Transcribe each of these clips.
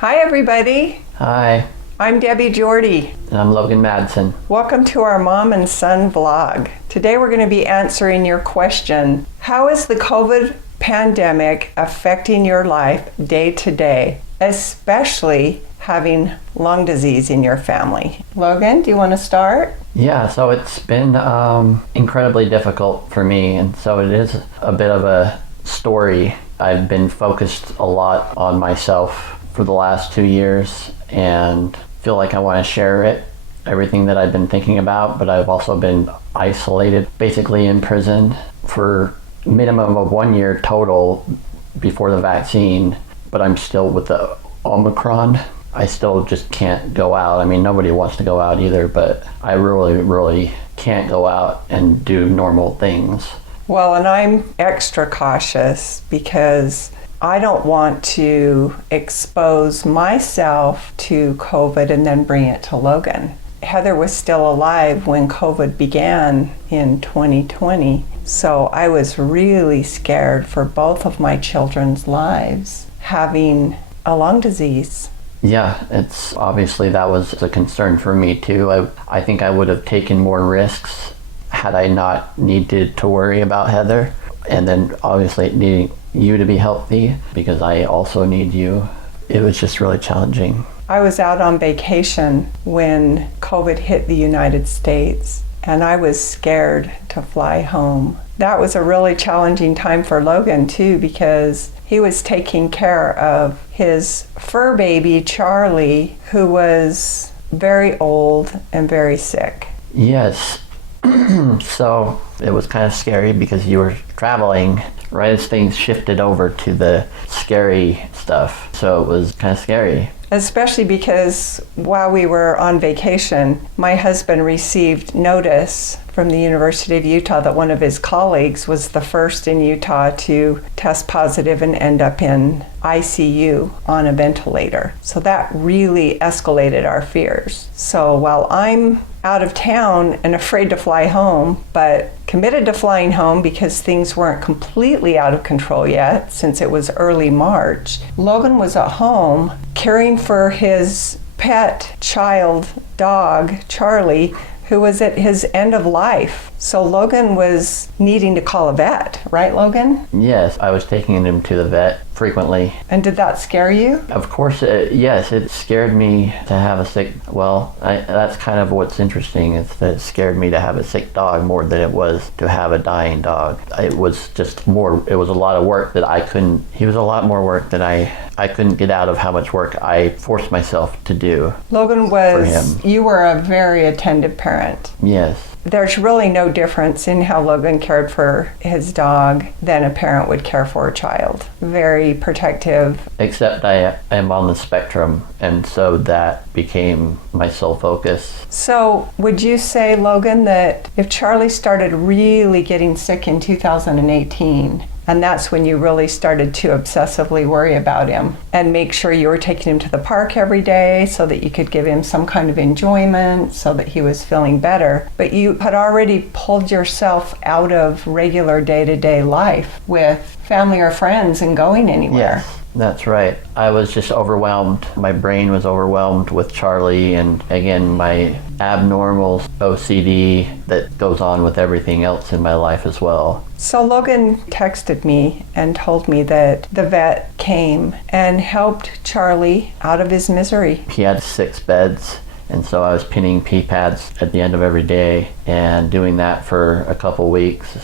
Hi everybody, Hi, I'm Debbie Jorde. and I'm Logan Madsen. Welcome to our mom and son vlog. Today we're going to be answering your question, how is the COVID pandemic affecting your life day to day, especially having lung disease in your family? Logan, do you want to start? Yeah, so it's been incredibly difficult for me, and so it is a bit of a story. I've been focused a lot on myself for the last 2 years and feel like I want to share everything that I've been thinking about, but I've also been isolated, basically in prison for a minimum of 1 year total before the vaccine, but I'm still with the Omicron. I still just can't go out. I mean, nobody wants to go out either, but I really can't go out and do normal things. Well, and I'm extra cautious because I don't want to expose myself to COVID and then bring it to Logan. Heather was still alive when COVID began in 2020, so I was really scared for both of my children's lives having a lung disease. Yeah, it's obviously that was a concern for me too. I think I would have taken more risks had I not needed to worry about Heather, and then obviously needing you to be healthy because I also need you. It was just really challenging. I was out on vacation when COVID hit the United States, and I was scared to fly home. That was a really challenging time for Logan too, because he was taking care of his fur baby, Charlie, who was very old and very sick. Yes. So it was kind of scary because you were traveling right as things shifted over to the scary stuff. So it was kind of scary. Especially because while we were on vacation, my husband received notice from the University of Utah that one of his colleagues was the first in Utah to test positive and end up in ICU on a ventilator. So that really escalated our fears. So while I'm out of town and afraid to fly home, but committed to flying home because things weren't completely out of control yet since it was early March, Logan was at home caring for his pet child dog, Charlie, who was at his end of life. So Logan was needing to call a vet, right, Logan? Yes, I was taking him to the vet frequently. And did that scare you? Of course, yes, it scared me to have a sick, that's kind of what's interesting, is that it scared me to have a sick dog more than it was to have a dying dog. It was just more, it was a lot of work that he was a lot more work than I couldn't get out of how much work I forced myself to do. Logan you were a very attentive parent. Yes. There's really no difference in how Logan cared for his dog than a parent would care for a child. Very protective. Except I am on the spectrum, and so that became my sole focus. So would you say, Logan, that if Charlie started really getting sick in 2018, and that's when you really started to obsessively worry about him and make sure you were taking him to the park every day so that you could give him some kind of enjoyment so that he was feeling better. But you had already pulled yourself out of regular day-to-day life with family or friends and going anywhere. Yes. That's right. I was just overwhelmed. My brain was overwhelmed with Charlie, and again, my abnormal OCD that goes on with everything else in my life as well. So Logan texted me and told me that the vet came and helped Charlie out of his misery. He had 6 beds, and so I was pinning pee pads at the end of every day and doing that for a couple weeks.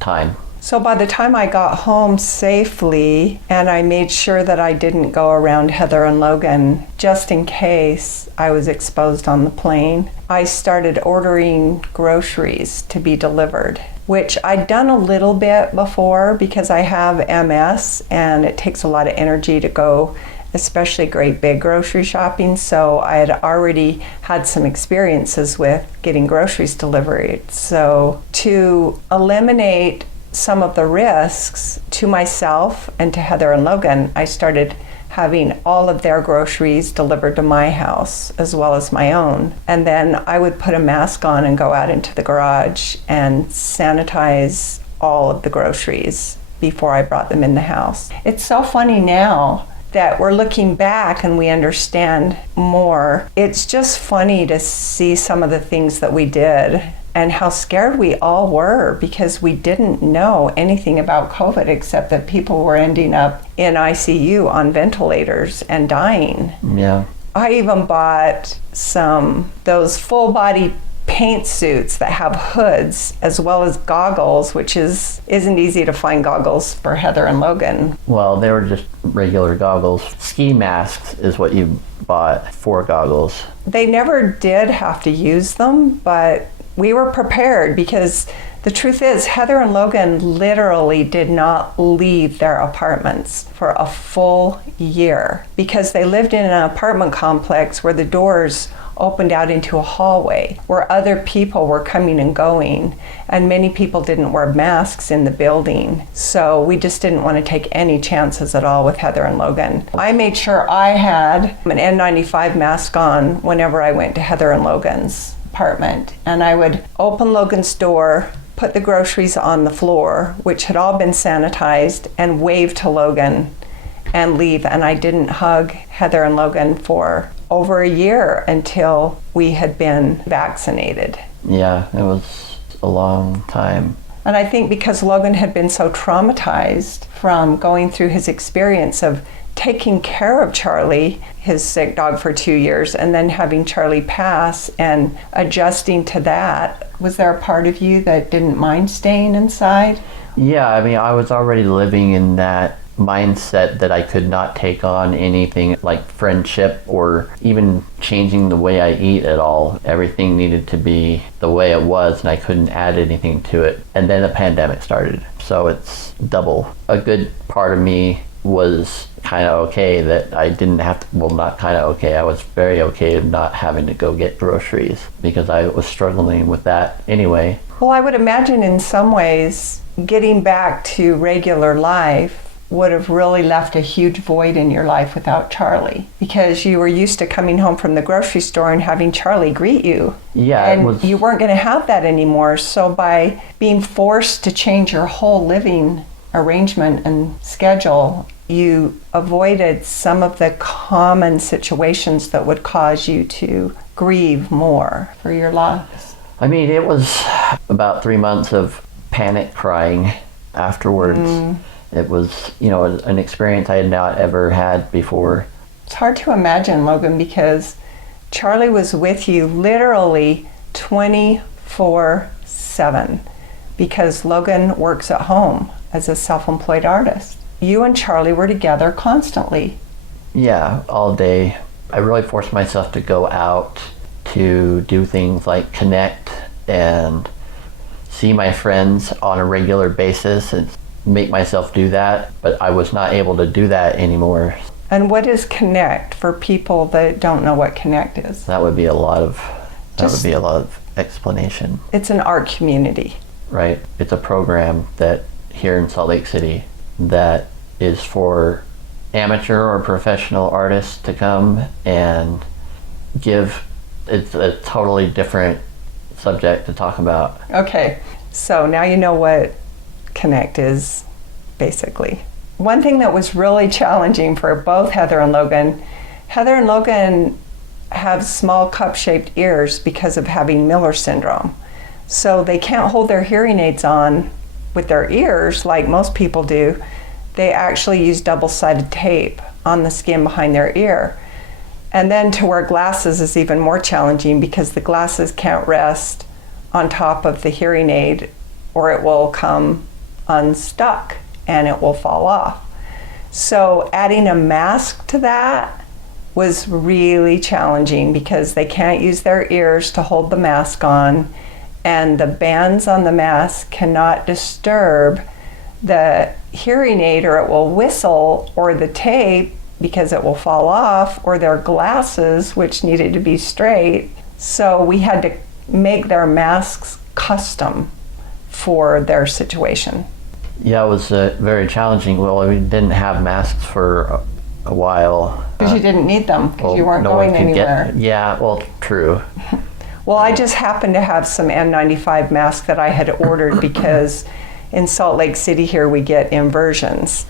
Time. So by the time I got home safely, and I made sure that I didn't go around Heather and Logan just in case I was exposed on the plane, I started ordering groceries to be delivered, which I'd done a little bit before because I have MS and it takes a lot of energy to go, especially great big grocery shopping. So I had already had some experiences with getting groceries delivered. So to eliminate some of the risks to myself and to Heather and Logan, I started having all of their groceries delivered to my house as well as my own. And then I would put a mask on and go out into the garage and sanitize all of the groceries before I brought them in the house. It's so funny now that we're looking back and we understand more. It's just funny to see some of the things that we did and how scared we all were because we didn't know anything about COVID except that people were ending up in ICU on ventilators and dying. Yeah. I even bought those full body paint suits that have hoods as well as goggles, which isn't easy to find goggles for Heather and Logan. Well, they were just regular goggles. Ski masks is what you bought for goggles. They never did have to use them, but we were prepared because the truth is Heather and Logan literally did not leave their apartments for a full year because they lived in an apartment complex where the doors opened out into a hallway where other people were coming and going, and many people didn't wear masks in the building. So we just didn't want to take any chances at all with Heather and Logan. I made sure I had an N95 mask on whenever I went to Heather and Logan's apartment, and I would open Logan's door, put the groceries on the floor, which had all been sanitized, and wave to Logan and leave. And I didn't hug Heather and Logan for over a year until we had been vaccinated. Yeah, it was a long time. And I think because Logan had been so traumatized from going through his experience of taking care of Charlie, his sick dog, for 2 years, and then having Charlie pass and adjusting to that, was there a part of you that didn't mind staying inside? Yeah, I mean, I was already living in that mindset that I could not take on anything like friendship or even changing the way I eat at all. Everything needed to be the way it was, and I couldn't add anything to it. And then the pandemic started, so it's double. A good part of me was kind of okay that I didn't have to, well, not kind of okay, I was very okay of not having to go get groceries because I was struggling with that anyway. Well, I would imagine in some ways getting back to regular life would have really left a huge void in your life without Charlie, because you were used to coming home from the grocery store and having Charlie greet you. Yeah, and you weren't going to have that anymore. So by being forced to change your whole living arrangement and schedule, you avoided some of the common situations that would cause you to grieve more for your loss. I mean, it was about 3 months of panic crying afterwards. It was, an experience I had not ever had before. It's hard to imagine, Logan, because Charlie was with you literally 24/7 because Logan works at home as a self-employed artist. You and Charlie were together constantly. Yeah, all day. I really forced myself to go out to do things like connect and see my friends on a regular basis and make myself do that, but I was not able to do that anymore. And what is Connect for people that don't know what Connect is? That would be a lot of explanation. It's an art community. Right. It's a program that here in Salt Lake City that is for amateur or professional artists to come and give. It's a totally different subject to talk about. Okay, so now you know what Connect is, basically. One thing that was really challenging for both Heather and Logan have small cup-shaped ears because of having Miller syndrome. So they can't hold their hearing aids on with their ears like most people do. They actually use double-sided tape on the skin behind their ear. And then to wear glasses is even more challenging because the glasses can't rest on top of the hearing aid or it will come unstuck and it will fall off. So adding a mask to that was really challenging because they can't use their ears to hold the mask on, and the bands on the mask cannot disturb the hearing aid or it will whistle, or the tape because it will fall off, or their glasses, which needed to be straight. So we had to make their masks custom for their situation. Yeah, it was very challenging. Well, we didn't have masks for a while. Because you didn't need them, because you weren't going anywhere. Yeah, well, true. Well, I just happened to have some N95 masks that I had ordered because in Salt Lake City here we get inversions.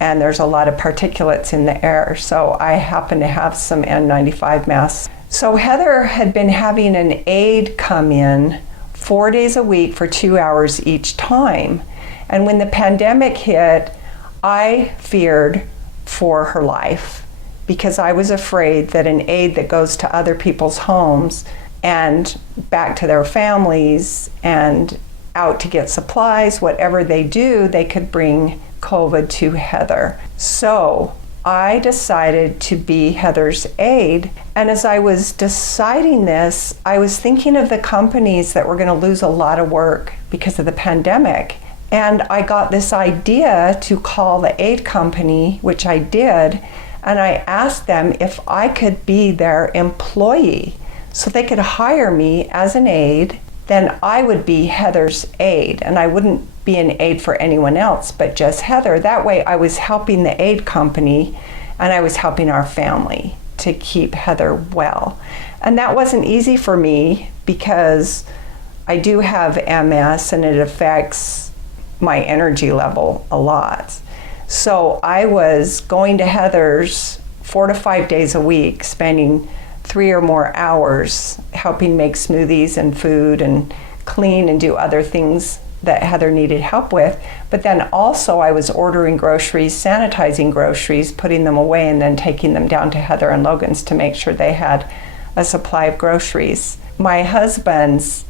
and there's a lot of particulates in the air. So I happen to have some N95 masks. So Heather had been having an aide come in 4 days a week for 2 hours each time. And when the pandemic hit, I feared for her life because I was afraid that an aide that goes to other people's homes and back to their families and out to get supplies, whatever they do, they could bring COVID to Heather. So I decided to be Heather's aide. And as I was deciding this, I was thinking of the companies that were going to lose a lot of work because of the pandemic. And I got this idea to call the aid company, which I did, and I asked them if I could be their employee so they could hire me as an aide. Then I would be Heather's aide, and I wouldn't be an aide for anyone else but just Heather. That way I was helping the aid company and I was helping our family to keep Heather well. And that wasn't easy for me because I do have MS and it affects my energy level a lot. So I was going to Heather's 4 to 5 days a week, spending 3 or more hours helping make smoothies and food and clean and do other things that Heather needed help with. But then also I was ordering groceries, sanitizing groceries, putting them away, and then taking them down to Heather and Logan's to make sure they had a supply of groceries. My husband's,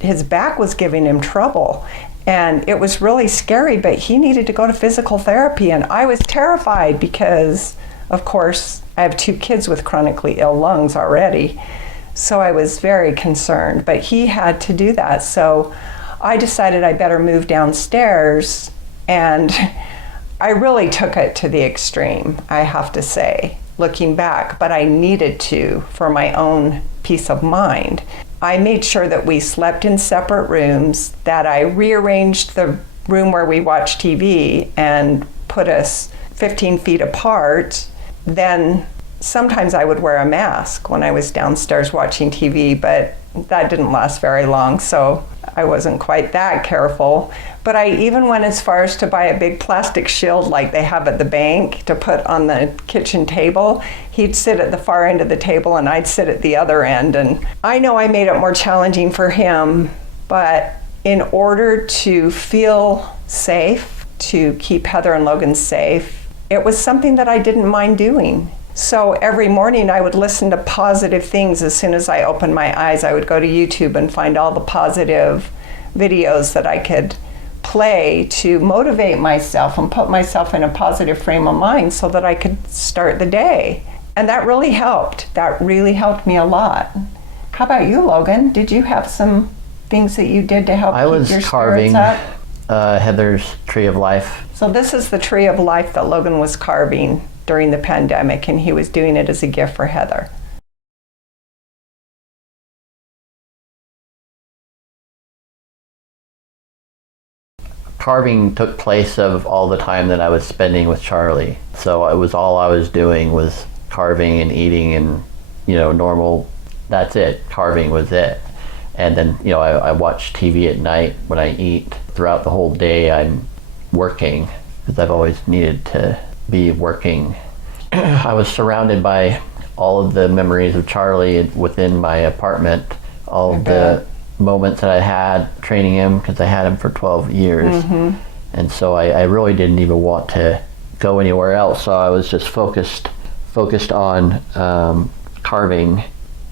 his back was giving him trouble. And it was really scary, but he needed to go to physical therapy. And I was terrified because, of course, I have 2 kids with chronically ill lungs already. So I was very concerned, but he had to do that. So I decided I better move downstairs, and I really took it to the extreme, I have to say, looking back, but I needed to for my own peace of mind. I made sure that we slept in separate rooms, that I rearranged the room where we watched TV and put us 15 feet apart. Then sometimes I would wear a mask when I was downstairs watching TV, but that didn't last very long, so I wasn't quite that careful. But I even went as far as to buy a big plastic shield like they have at the bank to put on the kitchen table. He'd sit at the far end of the table and I'd sit at the other end. And I know I made it more challenging for him, but in order to feel safe, to keep Heather and Logan safe, it was something that I didn't mind doing. So every morning I would listen to positive things. As soon as I opened my eyes, I would go to YouTube and find all the positive videos that I could play to motivate myself and put myself in a positive frame of mind so that I could start the day. And that really helped. That really helped me a lot. How about you, Logan? Did you have some things that you did to help keep your spirits up? Heather's Tree of Life. So this is the Tree of Life that Logan was carving during the pandemic, and he was doing it as a gift for Heather. Carving took place of all the time that I was spending with Charlie. So it was all I was doing was carving and eating and, normal, that's it. Carving was it. And then, I watch TV at night when I eat. Throughout the whole day, I'm working because I've always needed to be working. I was surrounded by all of the memories of Charlie within my apartment, all of the moments that I had training him because I had him for 12 years. Mm-hmm. And so I really didn't even want to go anywhere else. So I was just focused on carving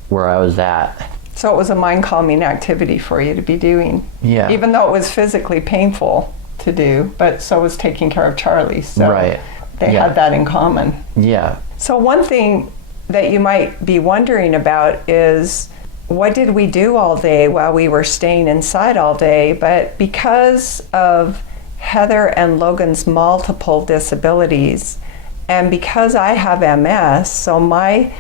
where I was at. So it was a mind-calming activity for you to be doing. Yeah. Even though it was physically painful to do, but so was taking care of Charlie. So right. They had that in common. Yeah. So one thing that you might be wondering about is, what did we do all day while we were staying inside all day? But because of Heather and Logan's multiple disabilities, and because I have MS, so my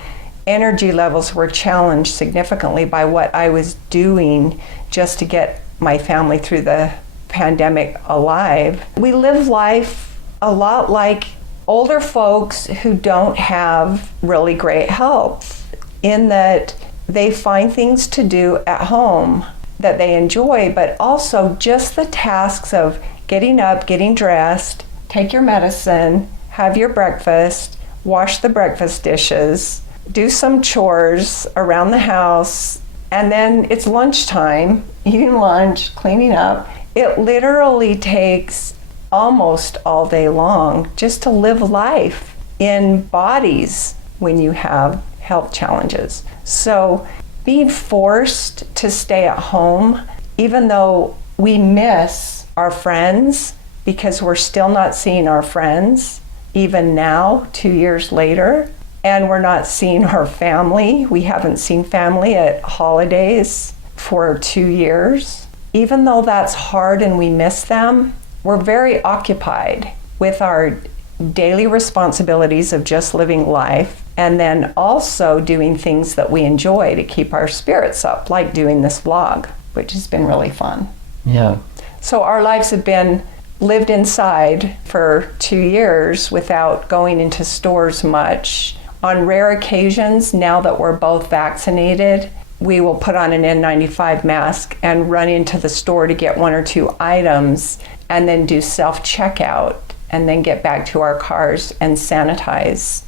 energy levels were challenged significantly by what I was doing just to get my family through the pandemic alive. We live life a lot like older folks who don't have really great health, in that they find things to do at home that they enjoy, but also just the tasks of getting up, getting dressed, take your medicine, have your breakfast, wash the breakfast dishes, do some chores around the house, and then it's lunchtime, eating lunch, cleaning up. It literally takes almost all day long just to live life in bodies when you have health challenges. So being forced to stay at home, even though we miss our friends because we're still not seeing our friends, even now, 2 years later, and we're not seeing our family. We haven't seen family at holidays for 2 years. Even though that's hard and we miss them, we're very occupied with our daily responsibilities of just living life, and then also doing things that we enjoy to keep our spirits up, like doing this vlog, which has been really fun. Yeah. So our lives have been lived inside for 2 years without going into stores much. On rare occasions, now that we're both vaccinated, we will put on an N95 mask and run into the store to get 1 or 2 items and then do self-checkout and then get back to our cars and sanitize.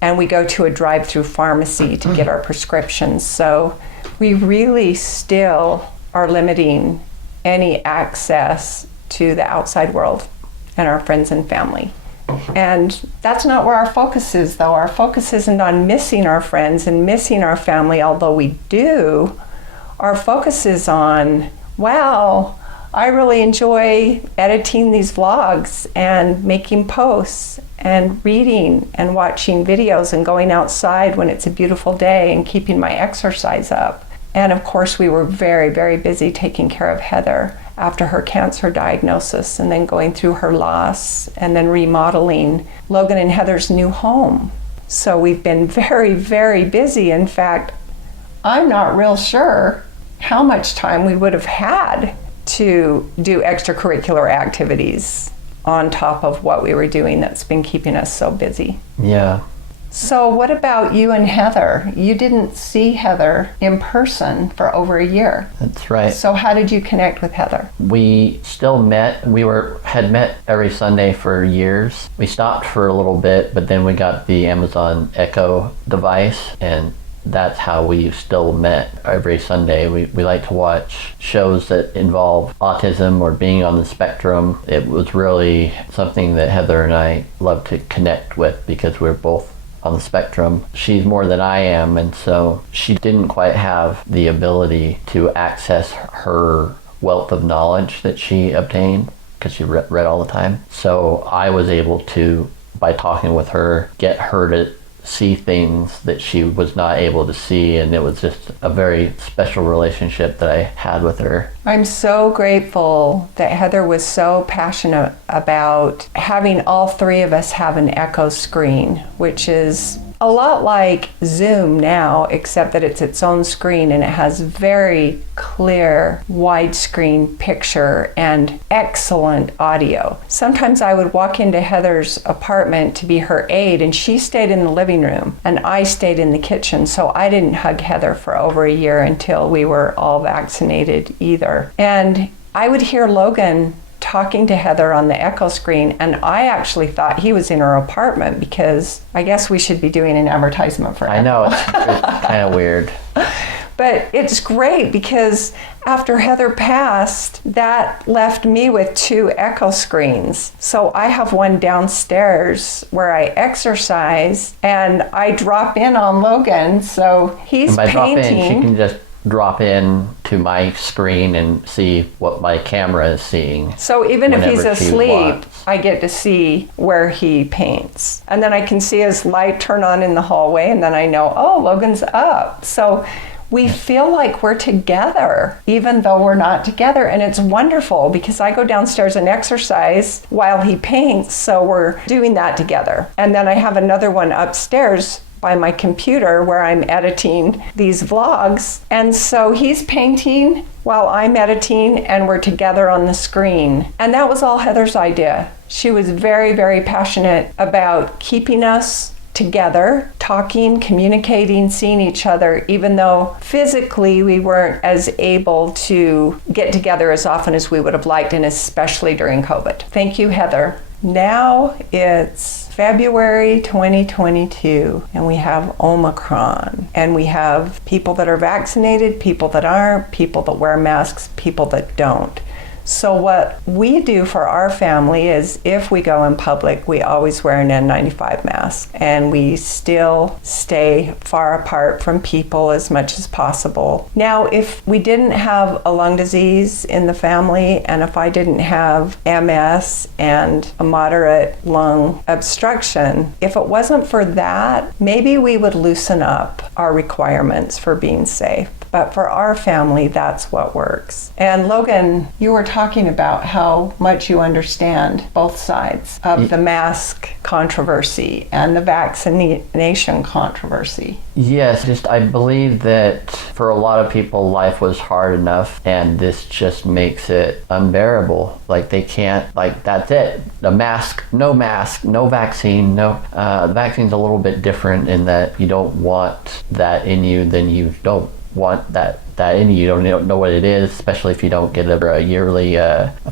And we go to a drive-through pharmacy to get our prescriptions. So we really still are limiting any access to the outside world and our friends and family. And that's not where our focus is, though. Our focus isn't on missing our friends and missing our family, although we do. Our focus is on, wow, I really enjoy editing these vlogs and making posts and reading and watching videos and going outside when it's a beautiful day and keeping my exercise up. And of course, we were very, very busy taking care of Heather after her cancer diagnosis, and then going through her loss, and then remodeling Logan and Heather's new home. So we've been very, very busy. In fact, I'm not real sure how much time we would have had to do extracurricular activities on top of what we were doing that's been keeping us so busy. Yeah. So what about you and Heather? You didn't see Heather in person for over a year. That's right. So how did you connect with Heather? We still met. We had met every Sunday for years. We stopped for a little bit, but then we got the Amazon Echo device, and that's how we still met every Sunday. We like to watch shows that involve autism or being on the spectrum. It was really something that Heather and I love to connect with because we're both on the spectrum. She's more than I am, and so she didn't quite have the ability to access her wealth of knowledge that she obtained because she read all the time. So I was able to, by talking with her, get her to see things that she was not able to see, and it was just a very special relationship that I had with her. I'm so grateful that Heather was so passionate about having all three of us have an Echo screen, which is a lot like Zoom now, except that it's its own screen and it has very clear widescreen picture and excellent audio. Sometimes I would walk into Heather's apartment to be her aide, and she stayed in the living room and I stayed in the kitchen, so I didn't hug Heather for over a year until we were all vaccinated either. And I would hear Logan talking to Heather on the Echo screen, and I actually thought he was in her apartment, because I guess we should be doing an advertisement for Echo. I know, it's kind of weird. But it's great because after Heather passed, that left me with 2 Echo screens. So I have one downstairs where I exercise, and I drop in on Logan, so he's and by painting. Drop in, she can just drop in to my screen and see what my camera is seeing. So even if he's whenever she asleep, wants. I get to see where he paints. And then I can see his light turn on in the hallway, and then I know, oh, Logan's up. So we feel like we're together, even though we're not together. And it's wonderful because I go downstairs and exercise while he paints, so we're doing that together. And then I have another one upstairs by my computer where I'm editing these vlogs. And so he's painting while I'm editing, and we're together on the screen. And that was all Heather's idea. She was very, very passionate about keeping us together, talking, communicating, seeing each other, even though physically we weren't as able to get together as often as we would have liked, and especially during COVID. Thank you, Heather. Now it's February 2022, and we have Omicron, and we have people that are vaccinated, people that aren't, people that wear masks, people that don't. So what we do for our family is if we go in public, we always wear an N95 mask, and we still stay far apart from people as much as possible. Now, if we didn't have a lung disease in the family, and if I didn't have MS and a moderate lung obstruction, if it wasn't for that, maybe we would loosen up our requirements for being safe. But for our family, that's what works. And Logan, you were talking about how much you understand both sides of the mask controversy and the vaccination controversy. Yes, I believe that for a lot of people, life was hard enough, and this just makes it unbearable. Like they can't, like that's it. The mask, no vaccine, no. Vaccine's a little bit different in that you don't want that in you, then you don't want that in you. You don't know what it is, especially if you don't get a yearly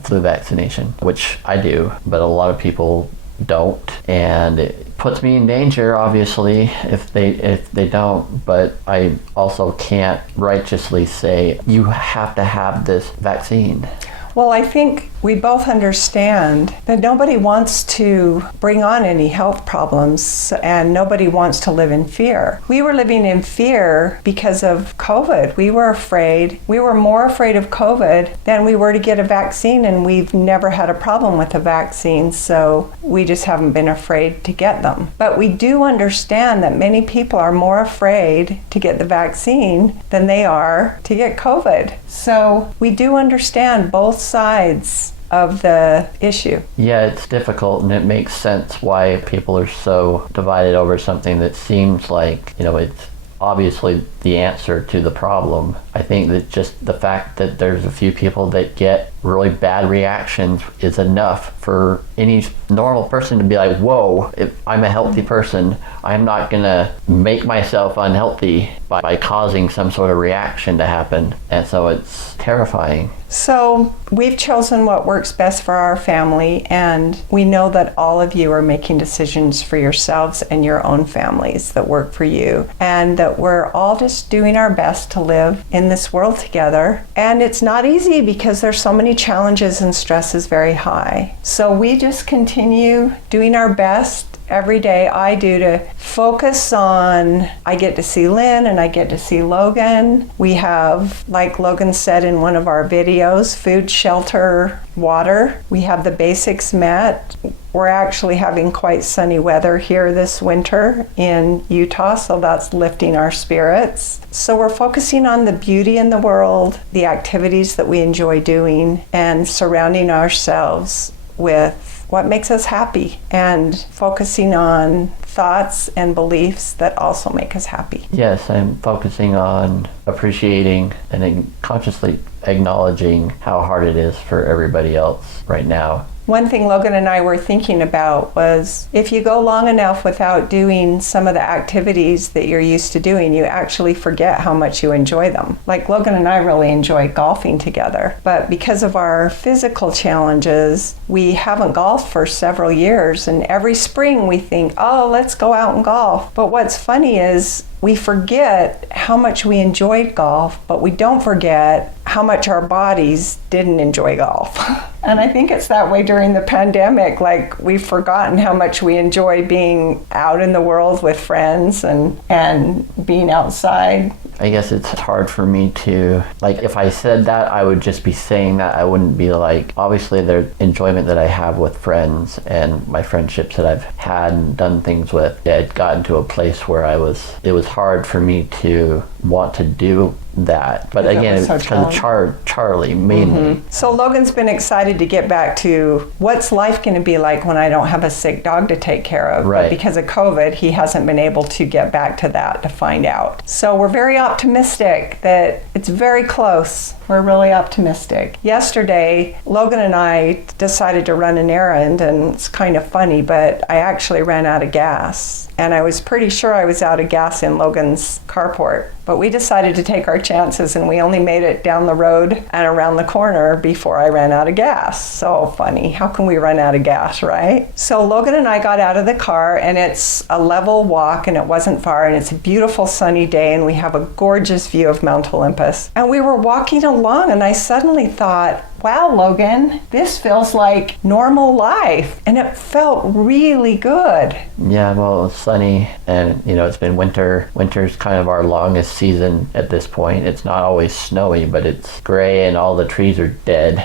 flu vaccination, which I do, but a lot of people don't, and it puts me in danger, obviously, if they don't. But I also can't righteously say you have to have this vaccine. Well, I think we both understand that nobody wants to bring on any health problems, and nobody wants to live in fear. We were living in fear because of COVID. We were afraid. We were more afraid of COVID than we were to get a vaccine, and we've never had a problem with a vaccine, so we just haven't been afraid to get them. But we do understand that many people are more afraid to get the vaccine than they are to get COVID. So we do understand both sides of the issue. Yeah, it's difficult, and it makes sense why people are so divided over something that seems like, it's obviously the answer to the problem. I think that just the fact that there's a few people that get really bad reactions is enough for any normal person to be like, whoa, if I'm a healthy person, I'm not gonna make myself unhealthy by causing some sort of reaction to happen. And so it's terrifying. So we've chosen what works best for our family, and we know that all of you are making decisions for yourselves and your own families that work for you, and that we're all just doing our best to live in this world together. And it's not easy because there's so many challenges, and stress is very high. So we just continue doing our best every day. I do to focus on, I get to see Lynn and I get to see Logan. We have, like Logan said in one of our videos, food, shelter, water. We have the basics met. We're actually having quite sunny weather here this winter in Utah, so that's lifting our spirits. So we're focusing on the beauty in the world, the activities that we enjoy doing, and surrounding ourselves with what makes us happy, and focusing on thoughts and beliefs that also make us happy. Yes, I'm focusing on appreciating and consciously acknowledging how hard it is for everybody else right now. One thing Logan and I were thinking about was if you go long enough without doing some of the activities that you're used to doing, you actually forget how much you enjoy them. Like Logan and I really enjoy golfing together, but because of our physical challenges, we haven't golfed for several years, and every spring we think, oh, let's go out and golf. But what's funny is we forget how much we enjoyed golf, but we don't forget how much our bodies didn't enjoy golf. And I think it's that way during the pandemic. Like, we've forgotten how much we enjoy being out in the world with friends and being outside. I guess it's hard for me to, like, if I said that, I would just be saying that. I wouldn't be like, obviously the enjoyment that I have with friends and my friendships that I've had and done things with, it had gotten to a place where it was hard for me to want to do that. But again, it's because of Charlie mainly. Mm-hmm. So Logan's been excited to get back to what's life going to be like when I don't have a sick dog to take care of. Right. But because of COVID, he hasn't been able to get back to that to find out. So we're very optimistic that it's very close. We're really optimistic. Yesterday, Logan and I decided to run an errand, and it's kind of funny, but I actually ran out of gas. And I was pretty sure I was out of gas in Logan's carport. But we decided to take our chances, and we only made it down the road and around the corner before I ran out of gas. So funny. How can we run out of gas, right? So Logan and I got out of the car, and it's a level walk, and it wasn't far, and it's a beautiful sunny day, and we have a gorgeous view of Mount Olympus. And we were walking along, and I suddenly thought, wow, Logan, this feels like normal life. And it felt really good. Yeah, well, it's sunny, and it's been winter. Winter's kind of our longest season at this point. It's not always snowy, but it's gray and all the trees are dead.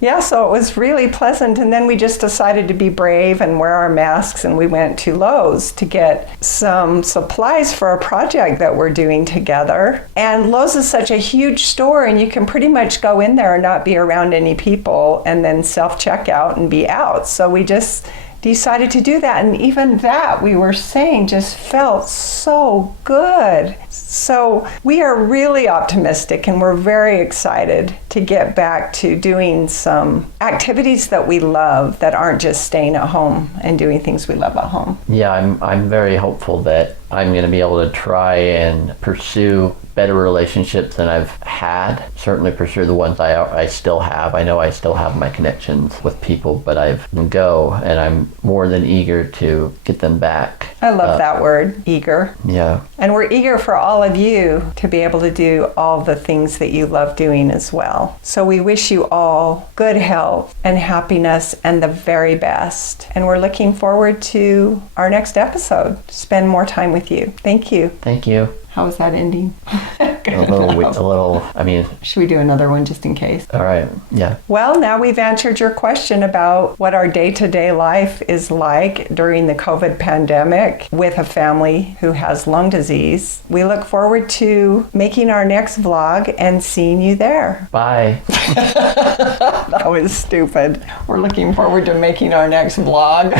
Yeah, so it was really pleasant. And then we just decided to be brave and wear our masks, and we went to Lowe's to get some supplies for a project that we're doing together. And Lowe's is such a huge store, and you can pretty much go in there and not be around any people and then self-checkout and be out. So we just decided to do that, and even that, we were saying, just felt so good. So we are really optimistic, and we're very excited to get back to doing some activities that we love that aren't just staying at home and doing things we love at home. Yeah, I'm very hopeful that I'm going to be able to try and pursue better relationships than I've had. Certainly pursue the ones I still have. I know I still have my connections with people, but I've go, and I'm more than eager to get them back. I love that word, eager. Yeah. And we're eager for all of you to be able to do all the things that you love doing as well. So we wish you all good health and happiness and the very best. And we're looking forward to our next episode. Spend more time with you. Thank you. Thank you. How was that ending? A little, I mean. Should we do another one just in case? All right, yeah. Well, now we've answered your question about what our day-to-day life is like during the COVID pandemic with a family who has lung disease. We look forward to making our next vlog and seeing you there. Bye. That was stupid. We're looking forward to making our next vlog.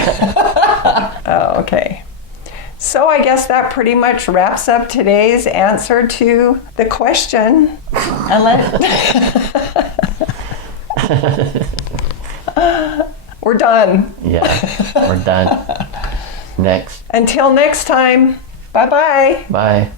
Oh, okay. So I guess that pretty much wraps up today's answer to the question. We're done. Yeah, we're done. Next. Until next time, bye-bye. Bye.